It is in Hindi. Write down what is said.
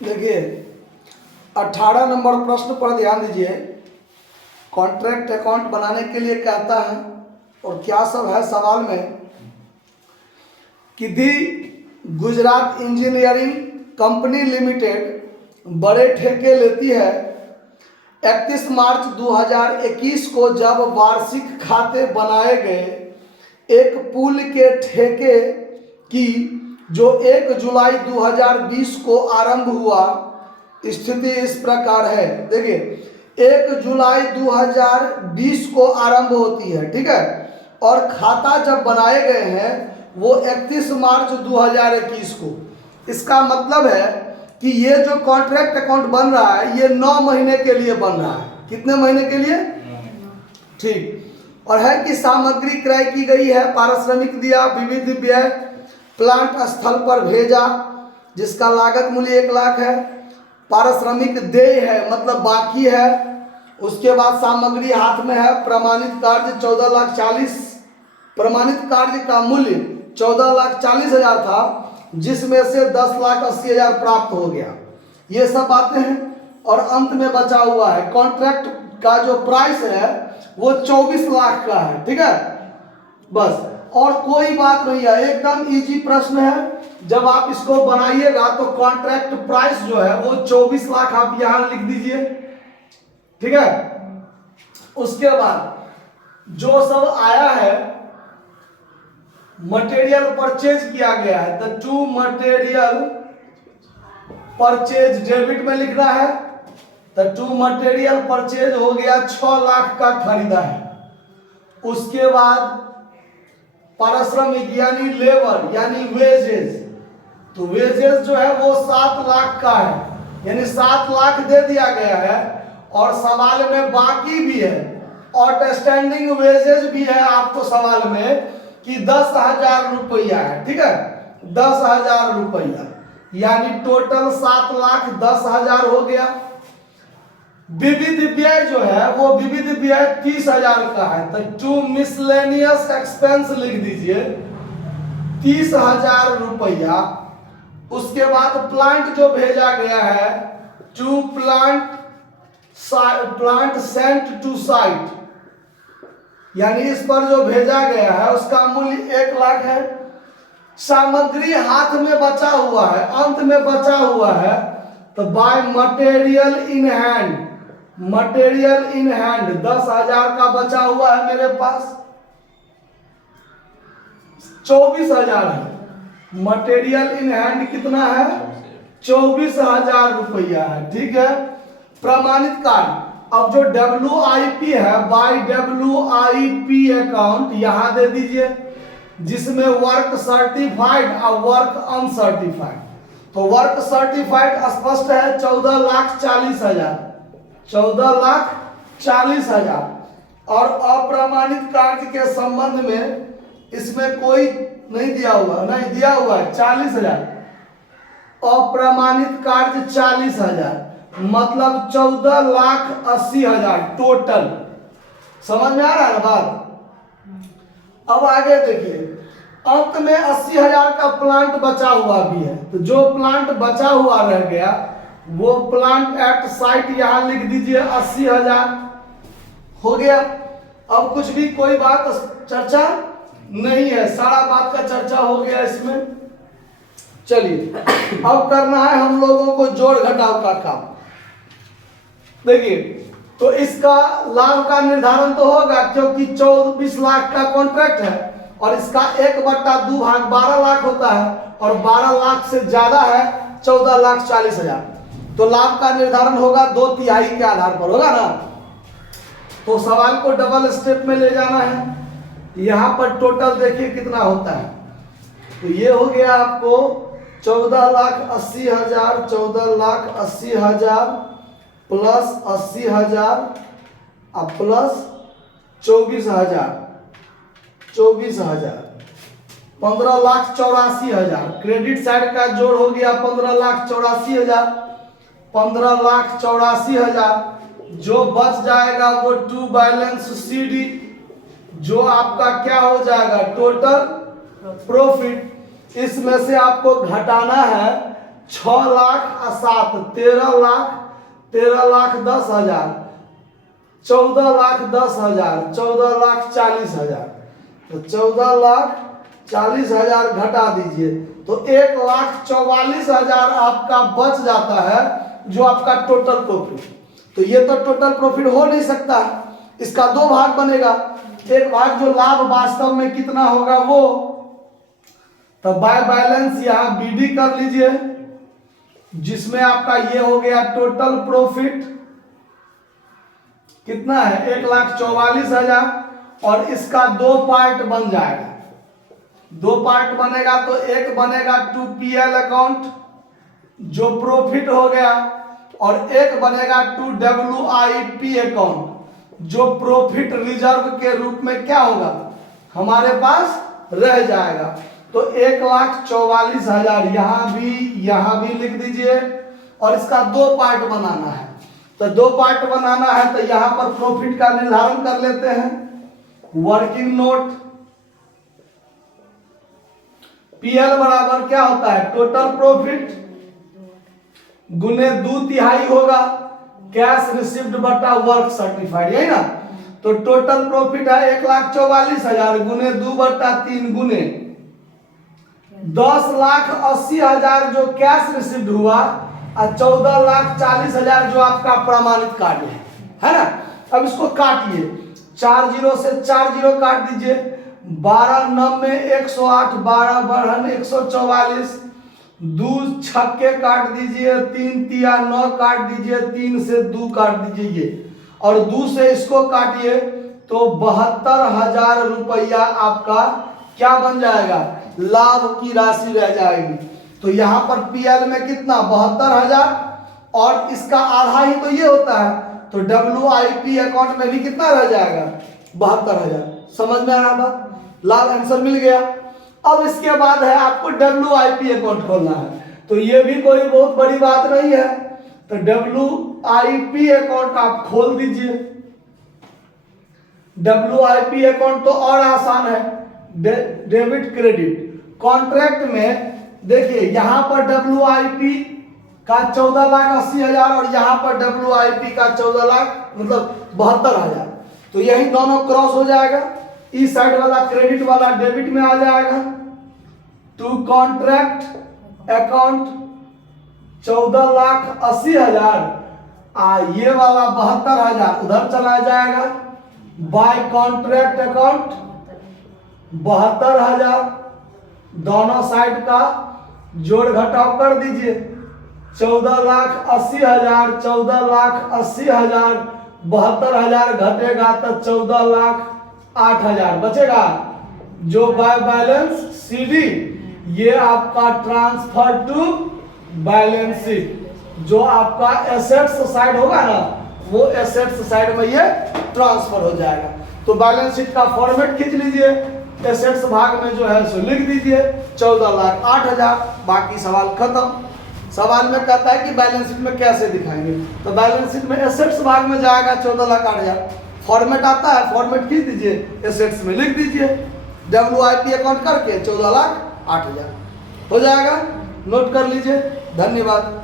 देखिए 18 नंबर प्रश्न पर ध्यान दीजिए। कॉन्ट्रैक्ट अकाउंट बनाने के लिए कहता है और क्या सब है सवाल में कि दी गुजरात इंजीनियरिंग कंपनी लिमिटेड बड़े ठेके लेती है। 31 मार्च 2021 को जब वार्षिक खाते बनाए गए एक पुल के ठेके की जो 1 जुलाई 2020 को आरंभ हुआ। स्थिति इस प्रकार है। देखिए 1 जुलाई 2020 को आरंभ होती है, ठीक है, और खाता जब बनाए गए हैं वो 31 मार्च 2021 को। इसका मतलब है कि ये जो कॉन्ट्रैक्ट अकाउंट बन रहा है ये 9 महीने के लिए बन रहा है। कितने महीने के लिए? ठीक। और है कि सामग्री क्रय की गई है, पारिश्रमिक दिया, विविध व्यय प्लांट स्थल पर भेजा जिसका लागत मूल्य 1 लाख है, पारिश्रमिक देय है मतलब बाकी है। उसके बाद सामग्री हाथ में है, प्रमाणित कार्य 14,40,000, प्रमाणित कार्य का मूल्य 14,40,000 था जिसमें से 10,80,000 प्राप्त हो गया। ये सब बातें हैं और अंत में बचा हुआ है कॉन्ट्रैक्ट का जो प्राइस है वो 24 लाख का है, ठीक है, बस और कोई बात नहीं है। एकदम इजी प्रश्न है। जब आप इसको बनाइएगा तो कॉन्ट्रैक्ट प्राइस जो है वो 24 लाख आप यहां लिख दीजिए, ठीक है। उसके बाद जो सब आया है मटेरियल परचेज किया गया है तो टू मटेरियल परचेज डेबिट में लिख रहा है तो टू मटेरियल परचेज हो गया 6 लाख का खरीदा है। उसके बाद पारिश्रमिक यानी लेबर यानी वेजेस, तो वेजेस जो है वो 7 लाख का है, यानी 7 लाख दे दिया गया है और सवाल में बाकी भी है आउटस्टैंडिंग वेजेस भी है आपको सवाल में कि 10,000 रुपया है, ठीक है, 10,000 रुपया यानी टोटल 7,10,000 हो गया। विविध व्यय जो है वो विविध व्यय 30,000 का है तो टू मिसलेनियस एक्सपेंस लिख दीजिए 30,000 रुपया। उसके बाद प्लांट जो भेजा गया है to plant sent to site यानी इस पर जो भेजा गया है उसका मूल्य 1 लाख है। सामग्री हाथ में बचा हुआ है, अंत में बचा हुआ है तो by material in hand, material in hand 10,000 का बचा हुआ है मेरे पास, 24,000 है। मटेरियल इन हैंड कितना है? 24,000 रुपया है, ठीक है। प्रमाणित कार्य अब जो WIP है बाय WIP अकाउंट यहां दे दीजिए जिसमें वर्क सर्टिफाइड और वर्क अनसर्टिफाइड। तो वर्क सर्टिफाइड स्पष्ट है 14,40,000, 14,40,000 और अप्रमाणित कार्य के संबंध में इसमें कोई नहीं दिया हुआ, नहीं दिया हुआ है 40,000, अप्रमाणित कार्य 40,000 मतलब 14,80,000 टोटल। समझ में आ रहा है ना बात? अब आगे देखिए अंत में 80,000 का प्लांट बचा हुआ भी है तो जो प्लांट बचा हुआ रह गया वो प्लांट एट साइट यहां लिख दीजिए 80,000 हो गया। अब कुछ भी कोई बात चर्चा नहीं है, सारा बात का चर्चा हो गया इसमें। चलिए अब करना है हम लोगों को जोड़ घटाव का काम। देखिए तो इसका लाभ का निर्धारण तो होगा क्योंकि 24 लाख का कॉन्ट्रैक्ट है और इसका 1/2 भाग 12 लाख होता है और 12 लाख से ज्यादा है 14,40,000 तो लाभ का निर्धारण होगा 2/3 के आधार पर, होगा ना। तो सवाल को डबल स्टेप में ले जाना है। यहां पर टोटल देखिए कितना होता है तो ये हो गया आपको 14,80,000, 14,80,000 प्लस 80,000 अब प्लस 24,000, 15,84,000 क्रेडिट साइड का जोड़ हो गया 15,84,000, 15,84,000 जो बच जाएगा वो टू बैलेंस CD जो आपका क्या हो जाएगा टोटल प्रॉफिट। इसमें से आपको घटाना है 6 लाख और 7 13 लाख, 13 लाख 10,000, 14 लाख 10,000, 14 लाख 40,000। तो 14 लाख 40,000 घटा दीजिए तो 1,44,000 आपका बच जाता है, जो आपका टोटल प्रॉफिट। तो ये तो टोटल प्रॉफिट हो नहीं सकता, इसका दो भाग बनेगा। एक भाग जो लाभ वास्तव में कितना होगा वो, तो बाय बैलेंस यहाँ बीडी कर लीजिए, जिसमें आपका ये हो गया टोटल प्रॉफिट कितना है 1,44,000, और इसका दो पार्ट बन जाएगा। दो पार्ट बनेगा तो एक बनेगा टू पीएल अकाउंट जो प्रॉफिट हो गया, और एक बनेगा टू डब्ल्यूआईपी अकाउंट जो प्रॉफिट रिजर्व के रूप में क्या होगा हमारे पास रह जाएगा। तो 1,44,000 यहाँ भी लिख दीजिए, और इसका दो पार्ट बनाना है। तो दो पार्ट बनाना है तो यहाँ पर प्रॉफिट का निर्धारण कर लेते हैं। वर्किंग नोट पीएल बराबर क्या होता है, टोटल प्रॉफिट गुने 2/3 होगा कैश रिसिव्ड बटा वर्क सर्टिफाइड, यही ना। तो टोटल प्रॉफिट है 1,44,000 गुने 2/3 गुने 10,80,000 जो कैश रिसिव्ड हुआ, और 14,40,000 जो आपका प्रमाणित कार्य है ना। अब इसको काटिए, 4 जीरो से 4 जीरो काट दीजिए, 12 9 में 108, 12 बढ़न 144, 2 छक्के काट दीजिए, 3 तिया 9 काट दीजिए, 3 से 2 काट दीजिए ये, और 2 से इसको काटिए तो 72,000 रुपया आपका क्या बन जाएगा, लाभ की राशि रह जाएगी। तो यहाँ पर पीएल में कितना 72,000, और इसका आधा ही तो ये होता है, तो डब्ल्यूआईपी अकाउंट में भी कितना रह जाएगा 72,000। समझ में आ रहा बात, लाभ आंसर मिल गया। अब इसके बाद है आपको डब्ल्यूआईपी अकाउंट खोलना है, तो ये भी कोई बहुत बड़ी बात नहीं है। तो डब्ल्यूआईपी अकाउंट आप खोल दीजिए। डब्ल्यूआईपी अकाउंट तो और आसान है, डेबिट क्रेडिट। कॉन्ट्रैक्ट में देखिए यहाँ पर डब्ल्यूआईपी का 14,80,000 और यहाँ पर डब्ल्यूआईपी का 14 लाख मतलब 72,000, तो यही दोनों क्रॉस हो जाएगा। इस साइड वाला क्रेडिट वाला डेबिट में आ जाएगा। टू कॉन्ट्रैक्ट अकाउंट 14,80,000, ये वाला 72,000 उधर चला जाएगा। बाय कॉन्ट्रैक्ट अकाउंट 72,000, दोनों साइड का जोड़ घटाव कर दीजिए। 14,80,000, 14,80,000, 72,000 घटेगा तो 14,08,000 बचेगा। जो बाय बैलेंस सीडी ये आपका ट्रांसफर टू बैलेंस शीट, जो आपका एसेट्स साइड होगा ना वो एसेट्स साइड में ये ट्रांसफर हो जाएगा। तो बैलेंस शीट का फॉर्मेट खींच लीजिए, एसेट्स भाग में जो है सो लिख दीजिए 14,08,000, बाकी सवाल खत्म। सवाल में कहता है कि बैलेंस शीट में कैसे दिखाएंगे, तो बैलेंस शीट में एसेट्स भाग में जाएगा 14,08,000, फॉर्मेट आता है, फॉर्मेट खींच दीजिए, एसेट्स में लिख दीजिए डब्ल्यूआईपी अकाउंट करके 14,08,000 हो जाएगा। नोट कर लीजिए। धन्यवाद।